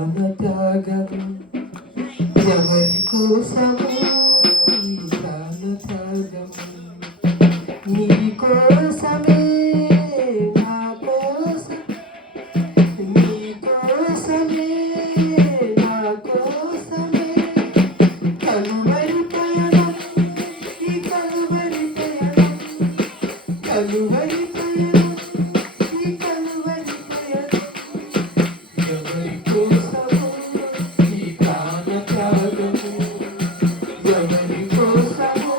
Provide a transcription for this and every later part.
ప్రాణ త్యాగము ఎవరి కోసము ఈ ప్రాణ త్యాగము నీ కోసమే నా కోసం నీ కోసమే నా కోసమే కలువరి పయనం ఈ కలువరి పయనం కలువరి పయనం ఈ కలువరి పయనం ఎవరి కోసము ఈ ప్రాణ త్యాగము ఎవరి కోసము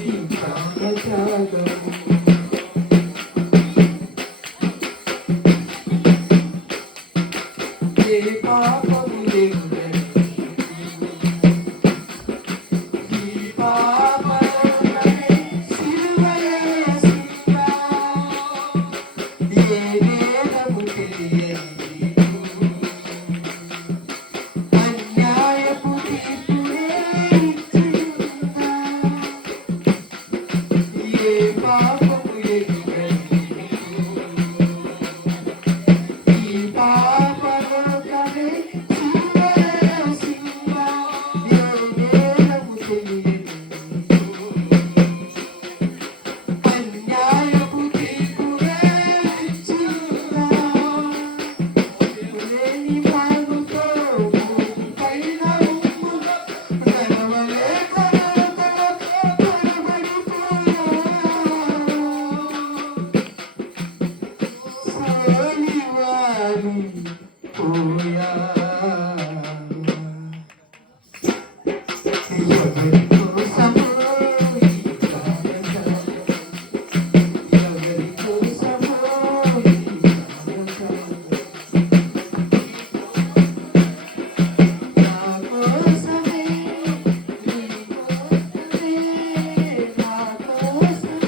ఈ ప్రాణ త్యాగము ఏ పాపము లేదని ఈ పాపలోనే సిలువ యేసువా ఏ నేరము తెలియని అన్యాయపు తీర్పునే ఇచ్చిందా ఏ పాపము ఎరుగని ఈ పాపలోకమే సిలువ యేసువా ఏ నేరము తెలియని అన్యాయపు తీర్పునే ఇచ్చిందా లేని బాగుతో పైన ఉమ్ముగా నడవలేక సోలివారి పోయా ఎవరి కోసమో ఈ ప్రాణత్యాగం ఎవరి కోసమో ఈ ప్రాణత్యాగం నా కోసమే నీ కోసమే నా కోసం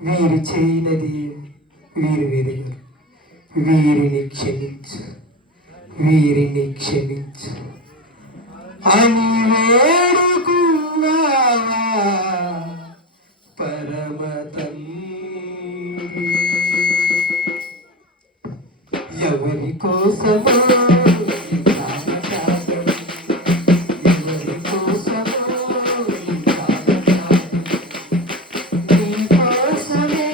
వీరు చేయనది వీరు వెరుగరు వీరిని క్షమించు వీరిని క్షమించు అని వేడుకున్నావా పరమ తండ్రి ఎవరి కోసమో ఈ ప్రాణత్యాగం ఎవరి కోసమో ఈ ప్రాణత్యాగం నీ కోసమే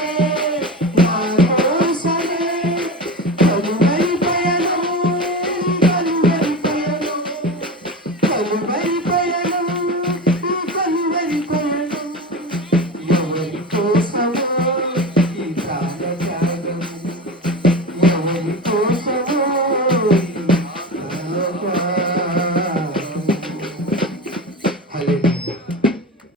నా కోసమే కలువరి పయనం కలువరి పయనం కలువరి పయనం కలువరి పయనం ఎవరి కోసమో ఈ ప్రాణత్యాగం ఎవరి కోసమో ఈ ప్రాణత్యాగం హల్లెలూయా.